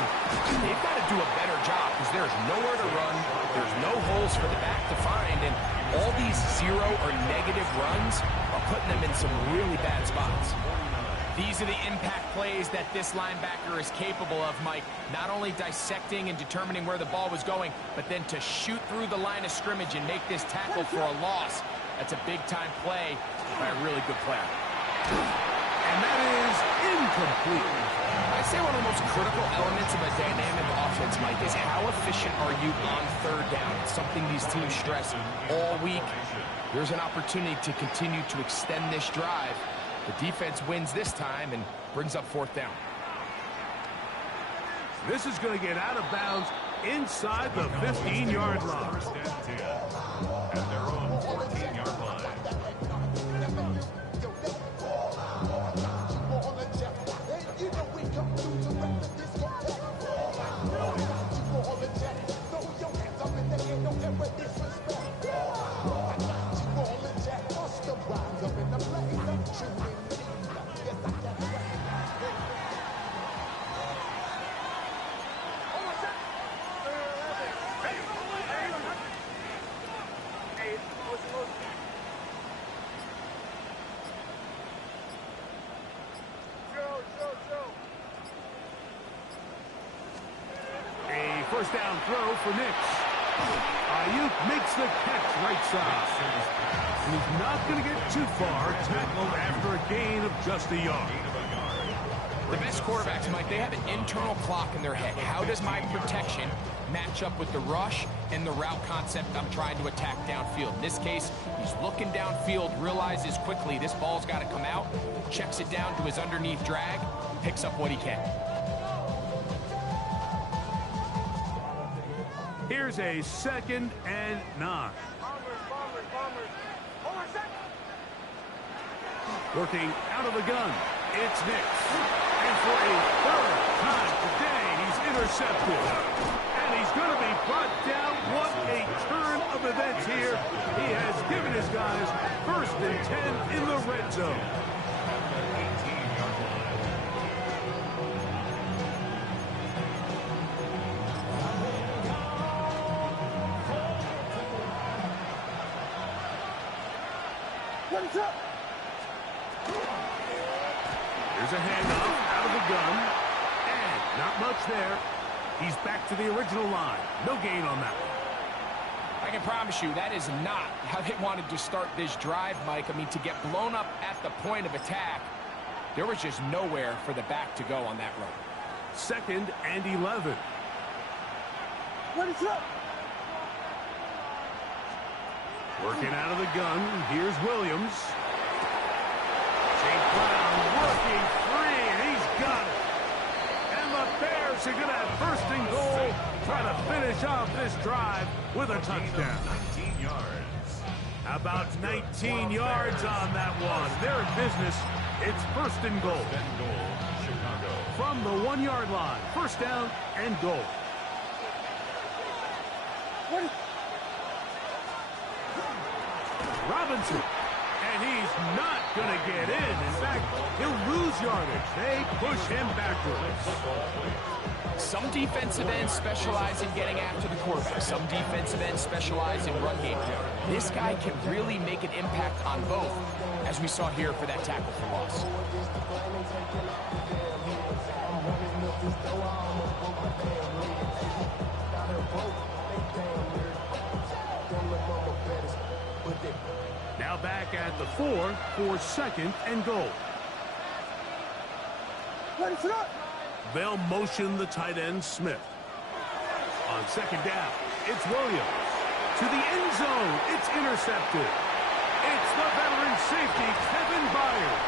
they've got to do a better job because there's nowhere to run. There's no holes for the back to find. And all these 0 or negative runs are putting them in some really bad spots. These are the impact plays that this linebacker is capable of, Mike. Not only dissecting and determining where the ball was going, but then to shoot through the line of scrimmage and make this tackle for a loss. That's a big-time play by a really good player. And that is incomplete. I'd say one of the most critical elements of a dynamic offense, Mike, is how efficient are you on 3rd down? It's something these teams stress all week. There's an opportunity to continue to extend this drive. The defense wins this time and brings up 4th down. This is going to get out of bounds inside the 15-yard line. First and 10 at their own 14-yard line. First down throw for Nix. Ayuk makes the catch right side. And he's not going to get too far, tackled after a gain of just a yard. The best quarterbacks, Mike, they have an internal clock in their head. How does my protection match up with the rush and the route concept I'm trying to attack downfield? In this case, he's looking downfield, realizes quickly this ball's got to come out, checks it down to his underneath drag, picks up what he can. Here's a 2nd and 9. Working out of the gun, it's Nix. And for a 3rd time today, he's intercepted. And he's going to be brought down. What a turn of events here. He has given his guys 1st and 10 in the red zone. There's a handoff out of the gun. And not much there. He's back to the original line. No gain on that one. I can promise you that is not how they wanted to start this drive, Mike. I mean, to get blown up at the point of attack, there was just nowhere for the back to go on that run. 2nd and 11. What is up? Working out of the gun. Here's Williams. St. Brown working free, and he's got it. And the Bears are going to have 1st and goal, try to finish off this drive with a touchdown. 19 yards. About 19 yards on that one. They're in business. It's 1st and goal. First and goal, Chicago. From the 1-yard line, 1st down and goal. Robinson. And he's not going to get in. In fact, he'll lose yardage. They push him backwards. Some defensive ends specialize in getting after the quarterback. Some defensive ends specialize in run game. This guy can really make an impact on both, as we saw here for that tackle for loss. Now back at the 4 for 2nd and goal. They'll motion the tight end Smith. On 2nd down, it's Williams. To the end zone, it's intercepted. It's the veteran safety, Kevin Byard.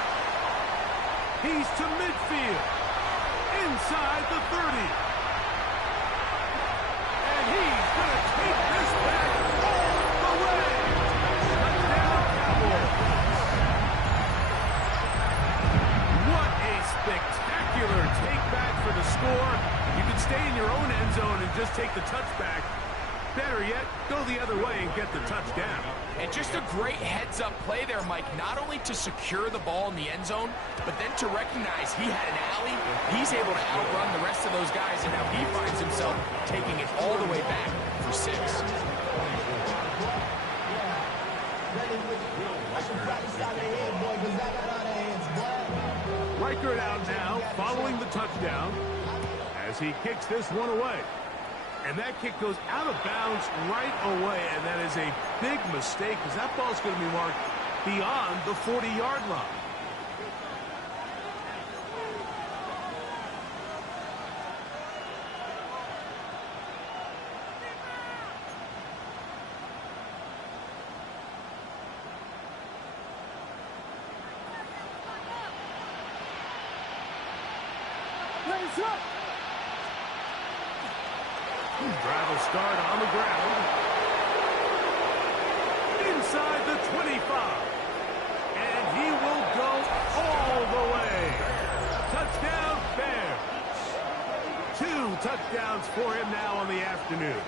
He's to midfield. Inside the 30. And he's going to take this back all the way. Touchdown, Cowboys. What a spectacular take back for the score. You can stay in your own end zone and just take the touchback. Better yet, go the other way and get the touchdown. And just a great heads-up play there, Mike, not only to secure the ball in the end zone, but then to recognize he had an alley. He's able to outrun the rest of those guys, and now he finds himself taking it all the way back for 6. Reichert out now, following the touchdown, as he kicks this one away. And that kick goes out of bounds right away, and that is a big mistake because that ball's going to be marked beyond the 40-yard line. Drive will start on the ground. Inside the 25. And he will go all the way. Touchdown, Bears. 2 touchdowns for him now on the afternoon.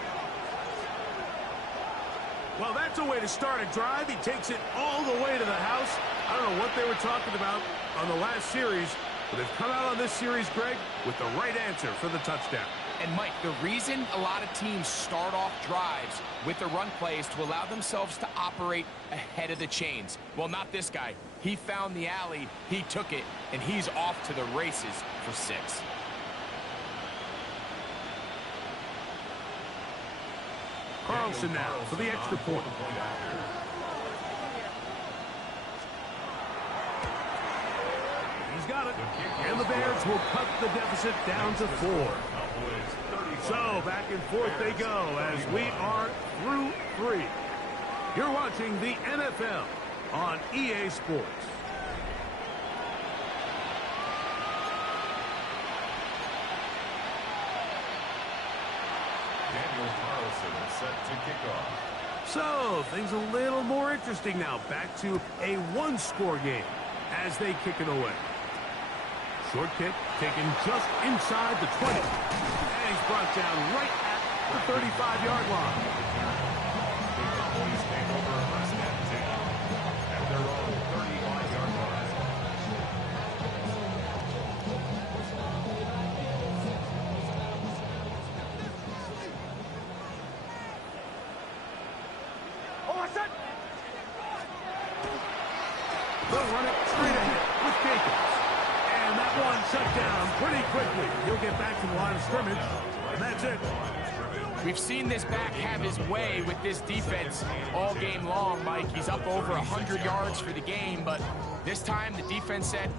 Well, that's a way to start a drive. He takes it all the way to the house. I don't know what they were talking about on the last series, but they've come out on this series, Greg, with the right answer for the touchdown. And, Mike, the reason a lot of teams start off drives with the run play is to allow themselves to operate ahead of the chains. Well, not this guy. He found the alley, he took it, and he's off to the races for 6. Carlson now for the extra point. He's got it. And the Bears will cut the deficit down to 4. So back and forth they go as we are through 3. You're watching the NFL on EA Sports. Set to kick off. So, things a little more interesting now. Back to a 1-score game as they kick it away. Short kick taken just inside the 20. And he's brought down right at the 35-yard line. The Cowboys take over first and 10 at their own 35-yard line. They'll run it straight ahead with Jacobs. And that one shut down pretty quickly. He'll get back to the line of scrimmage, and that's it. We've seen this back have his way with this defense all game long, Mike. He's up over 100 yards for the game, but this time the defense said,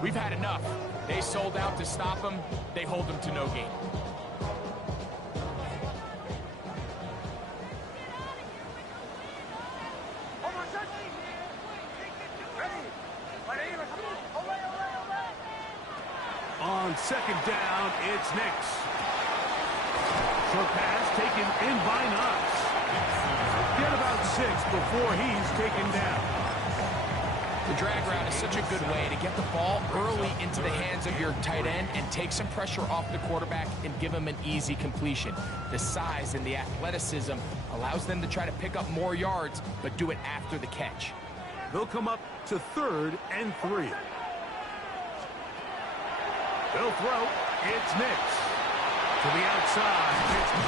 we've had enough. They sold out to stop him. They hold him to no gain. On second down, it's Nix. Short pass taken in by Knox. Get about 6 before he's taken down. The drag route is such a good way to get the ball early into the hands of your tight end and take some pressure off the quarterback and give him an easy completion. The size and the athleticism allows them to try to pick up more yards, but do it after the catch. They'll come up to 3rd and 3. They'll throw. It's Nix. To the outside.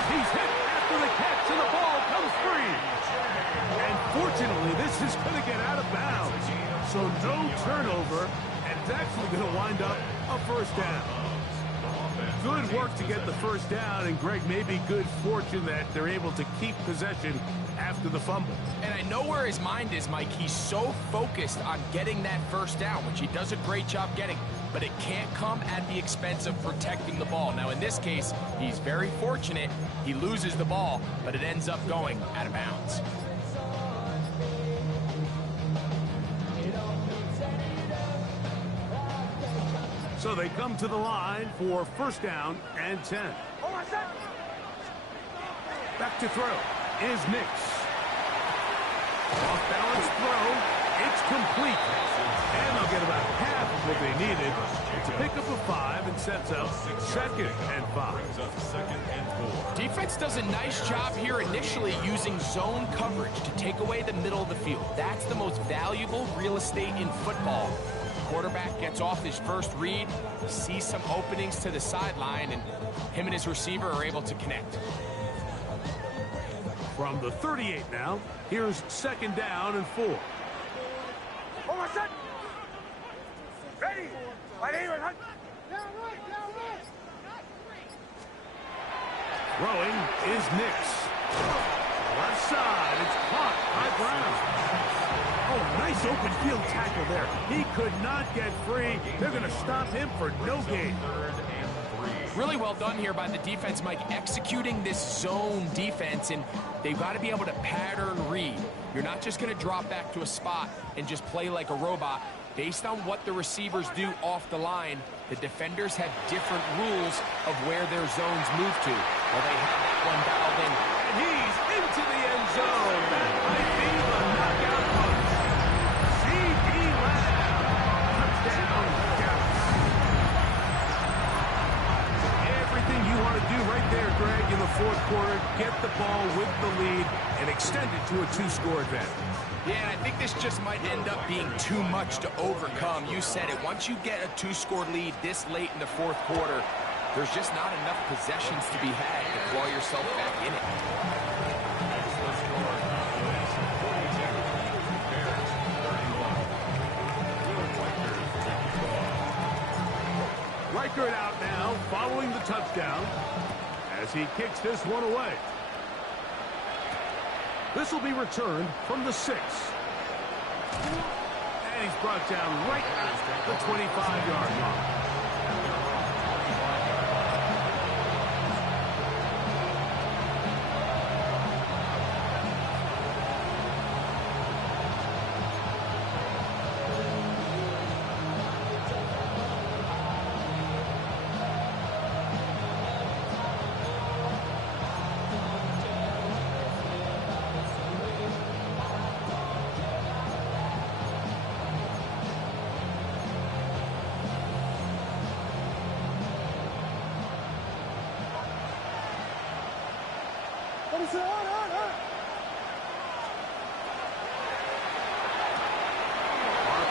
He's hit after the catch, and the ball comes free. And fortunately, this is going to get out of bounds. So no turnover, and it's actually going to wind up a first down. Good work to get the first down, and Greg, maybe good fortune that they're able to keep possession after the fumble. And I know where his mind is, Mike. He's so focused on getting that first down, which he does a great job getting, but it can't come at the expense of protecting the ball. Now, in this case, he's very fortunate. He loses the ball, but it ends up going out of bounds. So they come to the line for first down and 10. Back to throw is Nix. Off balance throw. It's complete. And they'll get about half of what they needed. It's a pickup of 5 and sets up 2nd and 5. Defense does a nice job here initially using zone coverage to take away the middle of the field. That's the most valuable real estate in football. Quarterback gets off his first read, sees some openings to the sideline, and him and his receiver are able to connect. From the 38 now, here's 2nd down and 4. Ready. Throwing is Nix. Left side, it's caught by Brown. Oh, nice open field tackle there. He could not get free. They're going to stop him for no gain. Really well done here by the defense, Mike, executing this zone defense, and they've got to be able to pattern read. You're not just going to drop back to a spot and just play like a robot. Based on what the receivers do off the line, the defenders have different rules of where their zones move to. Well, they have that one dialed in. And he's into the end zone. That might be the knockout punch. C.D. Lamb. Touchdown, Dallas. Everything you want to do right there, Greg, in the fourth quarter. Get the ball with the lead and extend it to a 2-score advantage. Yeah, and I think this just might end up being too much to overcome. You said it. Once you get a 2-score lead this late in the fourth quarter, there's just not enough possessions to be had to claw yourself back in it. Reichert out now, following the touchdown, as he kicks this one away. This will be returned from the 6. And he's brought down right at the 25-yard line.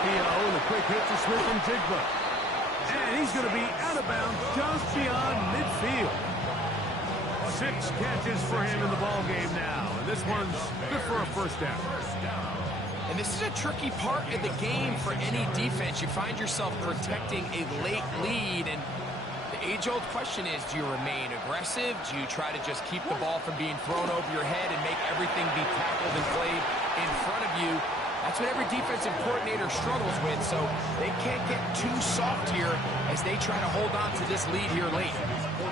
RPO and a quick hit to Smith and Jigba. And he's going to be out of bounds just beyond midfield. 6 catches for him in the ball game now. And this one's good for a first down. And this is a tricky part of the game for any defense. You find yourself protecting a late lead, and the age-old question is, do you remain aggressive? Do you try to just keep the ball from being thrown over your head and make everything be tackled and played in front of you? That's what every defensive coordinator struggles with, so they can't get too soft here as they try to hold on to this lead here late.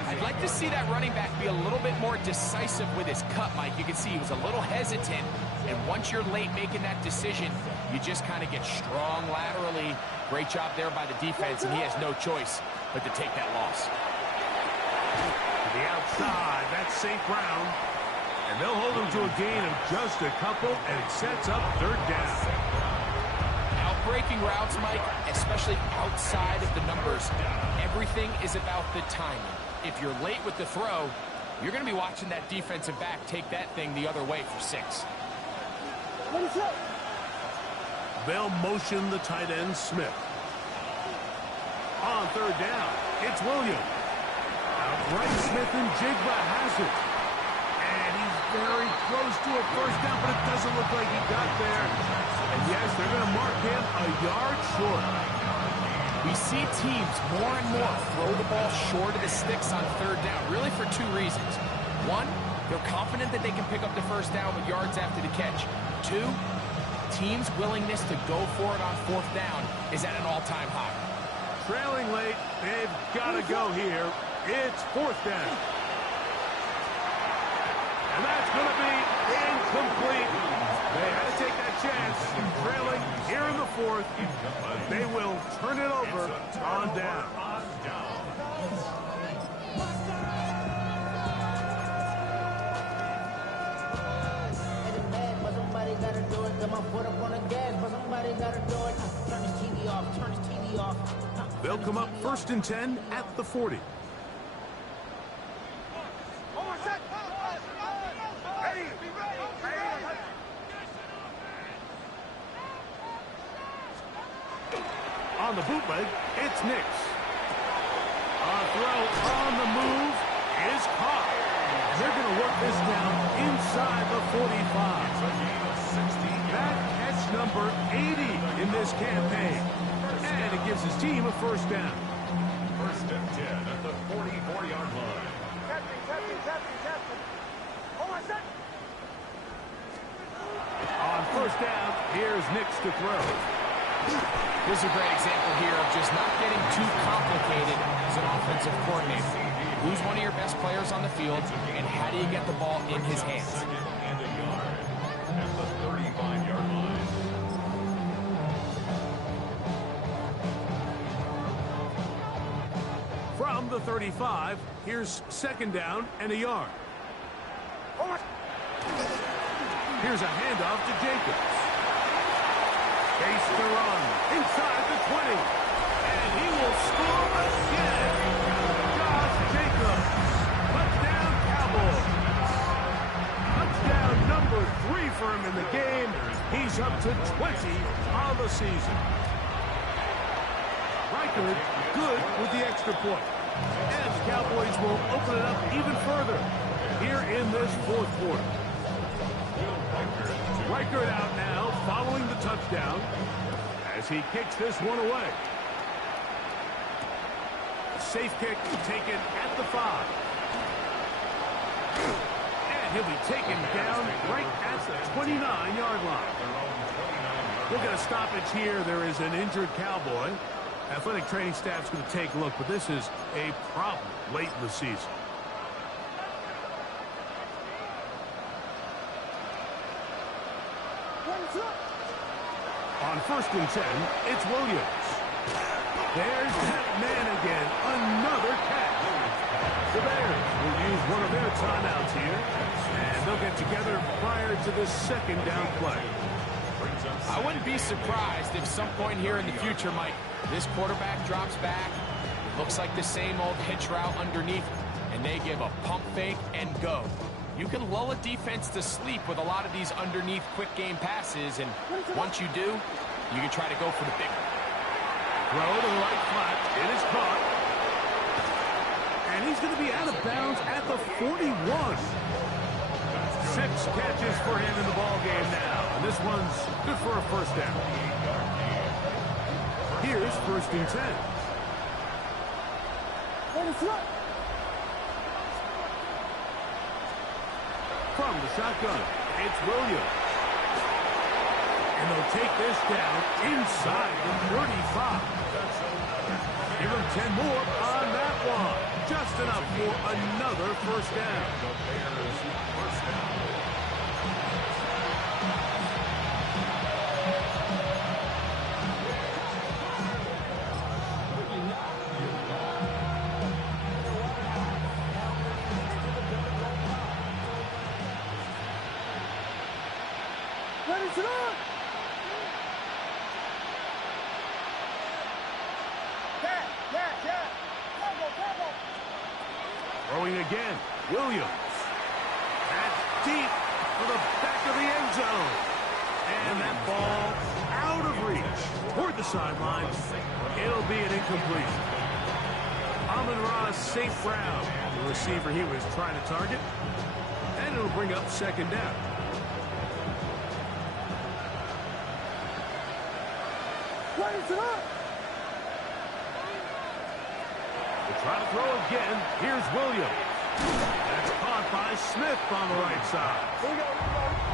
I'd like to see that running back be a little bit more decisive with his cut, Mike. You can see he was a little hesitant, and once you're late making that decision, you just kind of get strong laterally. Great job there by the defense, and he has no choice but to take that loss. To the outside, that's St. Brown. And they'll hold him to a gain of just a couple, and it sets up third down. Outbreaking routes, Mike, especially outside of the numbers, everything is about the timing. If you're late with the throw, you're going to be watching that defensive back take that thing the other way for 6. They'll motion the tight end, Smith. On third down, it's Williams. Outright, Smith and Jigba has it. And he's very close to a first down, but it doesn't look like he got there. And yes, they're going to mark him a yard short. We see teams more and more throw the ball short of the sticks on third down, really for 2 reasons. 1, they're confident that they can pick up the first down with yards after the catch. 2, teams' willingness to go for it on fourth down is at an all-time high. Trailing late, they've got to go here. It's fourth down. And that's going to be incomplete. They had to take that chance. Trailing here in the fourth. They will turn it over on down. Somebody gotta do it. Got my foot up on the gas, but somebody gotta do it. Turn his TV off. Turn his TV off. They'll come up 1st and 10 at the 40. On the bootleg, it's Nix. A throw on the move is caught. They're going to work this down inside the 45. That catch number 80 in this campaign. And it gives his team a first down. 1st and 10 at the 44-yard line. On first down, here's Nix to throw. This is a great example here of just not getting too complicated as an offensive coordinator. Who's one of your best players on the field, and how do you get the ball in his hands? 2nd and a yard at the 35-yard line. From the 35, here's 2nd down and a yard. Here's a handoff to Jacobs. Face the run inside the 20. And he will score again. Josh Jacobs. Touchdown, Cowboys. Touchdown number 3 for him in the game. He's up to 20 on the season. Reichert good with the extra point. And the Cowboys will open it up even further here in this fourth quarter. Reichert out now following the touchdown as he kicks this one away. Safe kick taken at the 5. And he'll be taken down right at the 29-yard line. We'll get a stoppage here. There is an injured Cowboy. Athletic training staff's going to take a look, but this is a problem late in the season. On 1st and 10, it's Williams. There's that man again. Another catch. The Bears will use one of their timeouts here, and they'll get together prior to the second down play. I wouldn't be surprised if some point here in the future, Mike, this quarterback drops back. It looks like the same old hitch route underneath, and they give a pump fake and go. You can lull a defense to sleep with a lot of these underneath quick game passes, and once you do, you can try to go for the big one. Throw to the right flat. It is caught. And he's going to be out of bounds at the 41. 6 catches for him in the ball game now. And this one's good for a first down. Here's 1st and 10. From the shotgun, it's Williams. And they'll take this down inside the 35. Give him 10 more on that one. Just enough for another first down. Throwing again, Williams. That's deep for the back of the end zone. And that ball out of reach toward the sideline. It'll be an incompletion. Amon-Ra St. Brown, the receiver he was trying to target. And it'll bring up second down. Try to throw again. Here's Williams. That's caught by Smith on the right side.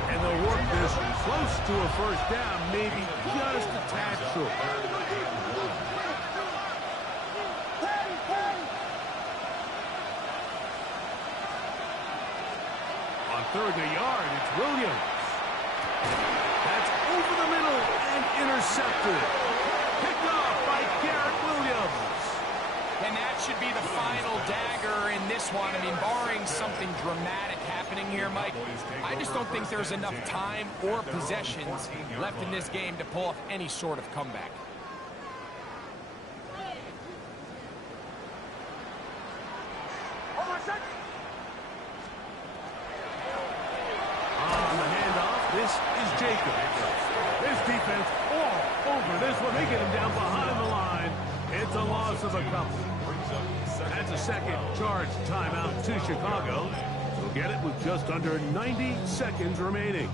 And they'll work this close to a first down, maybe just a tad short. On 3rd and a yard, it's Williams. That's over the middle and intercepted. Picked off by Garrett Williams. And that should be the final dagger in this one. I mean, barring something dramatic happening here, Mike, I just don't think there's enough time or possessions left in this game to pull off any sort of comeback. On the handoff, this is Jacobs. This defense all over this one. They get him down behind the line. It's a loss of a couple. That's a second charge timeout to Chicago. They'll get it with just under 90 seconds remaining.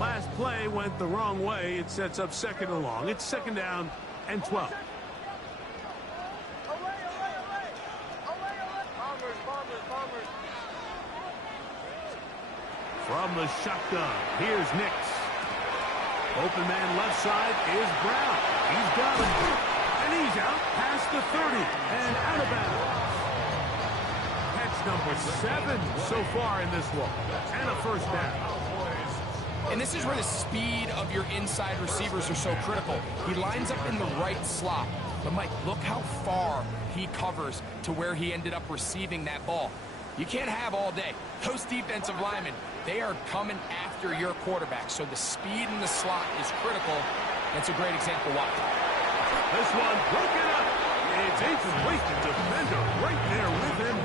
Last play went the wrong way. It sets up 2nd and long. It's 2nd down and 12. From the shotgun, here's Nix. Open man left side is Brown. He's got him. And he's out past the 30 and out of bounds. Catch number 7 so far in this one. And a first down. And this is where the speed of your inside receivers are so critical. He lines up in the right slot. But, Mike, look how far he covers to where he ended up receiving that ball. You can't have all day. Those defensive linemen, they are coming after your quarterback. So the speed in the slot is critical. That's a great example. Watch. This one broken up. It's incomplete. The defender right there with him.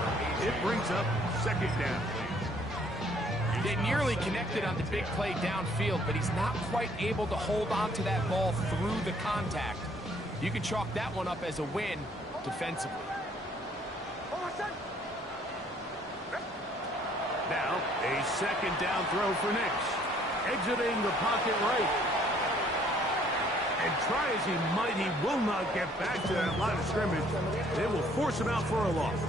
It brings up second down. They nearly connected on the big play downfield, but he's not quite able to hold on to that ball through the contact. You can chalk that one up as a win defensively. Now, a second down throw for Nix. Exiting the pocket right. And try as he might, he will not get back to that line of scrimmage. They will force him out for a loss.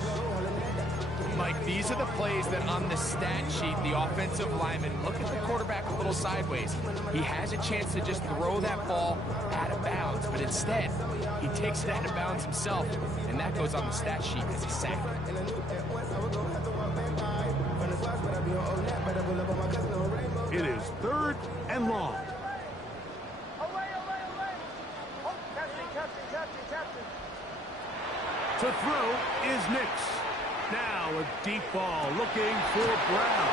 Mike, these are the plays that on the stat sheet, the offensive lineman, look at the quarterback a little sideways. He has a chance to just throw that ball out of bounds, but instead, he takes it out of bounds himself, and that goes on the stat sheet as a sack. It is third and long. To throw is Nix. Now a deep ball looking for Brown.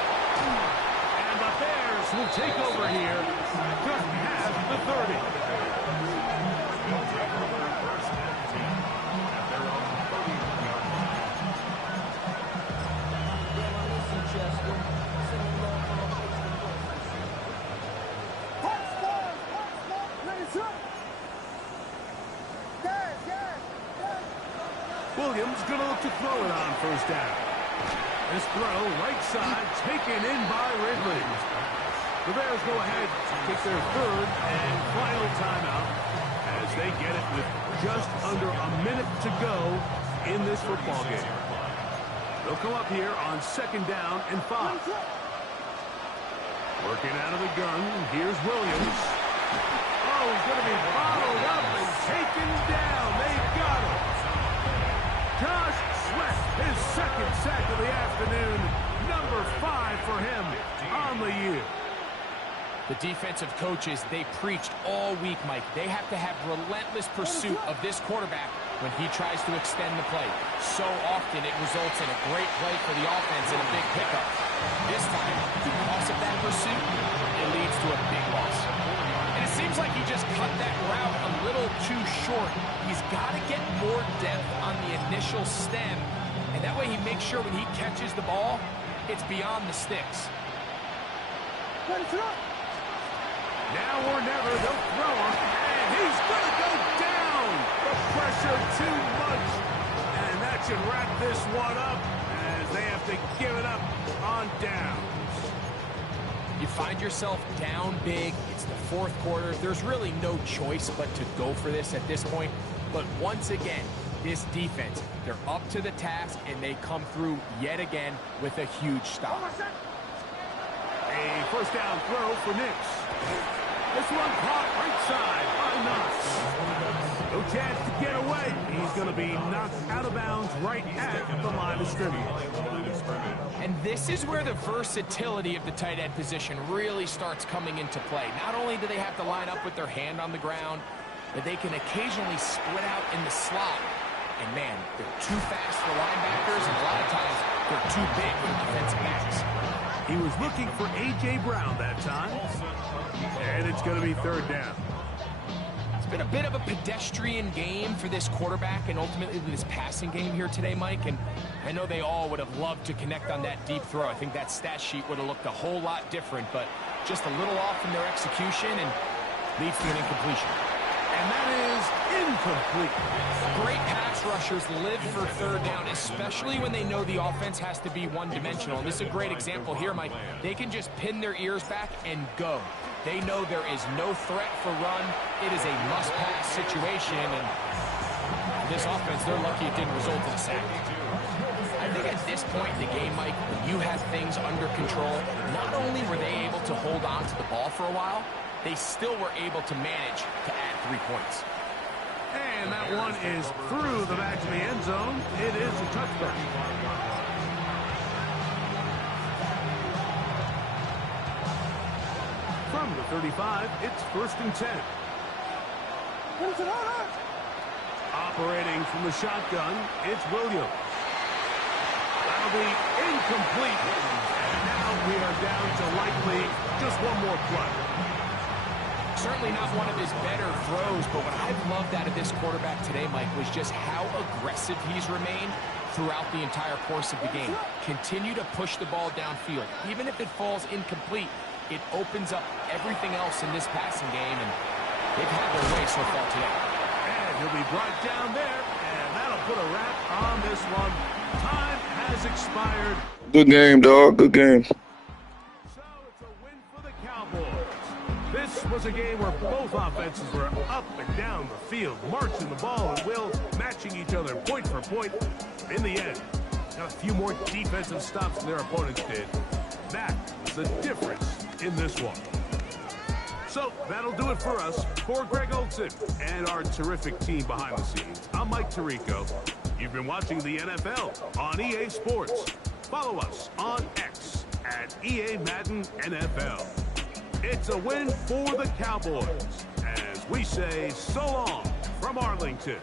And the Bears will take over here just past the 30. Williams going to look to throw it on first down. This throw, right side, taken in by Ridley. The Bears go ahead, take their third and final timeout as they get it with just under a minute to go in this football game. They'll come up here on second down and 5. Working out of the gun, here's Williams. Oh, he's going to be followed up and taken down. They've got him. Josh Sweat, his second sack of the afternoon. Number 5 for him on the year. The defensive coaches, they preached all week, Mike. They have to have relentless pursuit of this quarterback when he tries to extend the play. So often it results in a great play for the offense and a big pickup. This time, because of that pursuit, it leads to a big loss. And it seems like he just cut that route a little too short. He's got to get more depth on the initial stem, and that way he makes sure when he catches the ball, it's beyond the sticks. Now or never, they'll throw him, and he's going to go down. The pressure too much, and that should wrap this one up as they have to give it up on downs. You find yourself down big. It's the fourth quarter. There's really no choice but to go for this at this point. But once again, this defense, they're up to the task, and they come through yet again with a huge stop. A first down throw for Nix. This one caught right side by Knox. No chance to get away. He's going to be knocked out of bounds right at the line of scrimmage. And this is where the versatility of the tight end position really starts coming into play. Not only do they have to line up with their hand on the ground, but they can occasionally split out in the slot. And man, they're too fast for linebackers, and a lot of times they're too big for defensive backs. He was looking for A.J. Brown that time. And it's going to be third down. It's been a bit of a pedestrian game for this quarterback and ultimately this passing game here today, Mike. And I know they all would have loved to connect on that deep throw. I think that stat sheet would have looked a whole lot different, but just a little off in their execution and leads to an incompletion. And that is incomplete. Great pass rushers live for third down, especially when they know the offense has to be one-dimensional. And this is a great example here, Mike. They can just pin their ears back and go. They know there is no threat for run. It is a must-pass situation, and this offense, they're lucky it didn't result in a sack. I think at this point in the game, Mike, when you have things under control, not only were they able to hold on to the ball for a while, they still were able to manage to add 3 points. And that one is through the back of the end zone. It is a touchback. From the 35, it's 1st and 10. Operating from the shotgun, it's Williams. That'll be incomplete. And now we are down to likely just one more play. Certainly not one of his better throws, but what I've loved out of this quarterback today, Mike, was just how aggressive he's remained throughout the entire course of the game. Continue to push the ball downfield. Even if it falls incomplete, it opens up everything else in this passing game, and they've had their way so far today. And he'll be brought down there, and that'll put a wrap on this one. Time has expired. Good game, dog. Good game. So it's a win for the Cowboys. This was a game where both offenses were up and down the field, marching the ball at will, matching each other point for point. In the end, got a few more defensive stops than their opponents did. That was the difference in this one. So that'll do it for us. For Greg Olson and our terrific team behind the scenes, I'm Mike Tirico. You've been watching the NFL on EA Sports. Follow us on X at EA Madden NFL. It's a win for the Cowboys as we say so long from Arlington.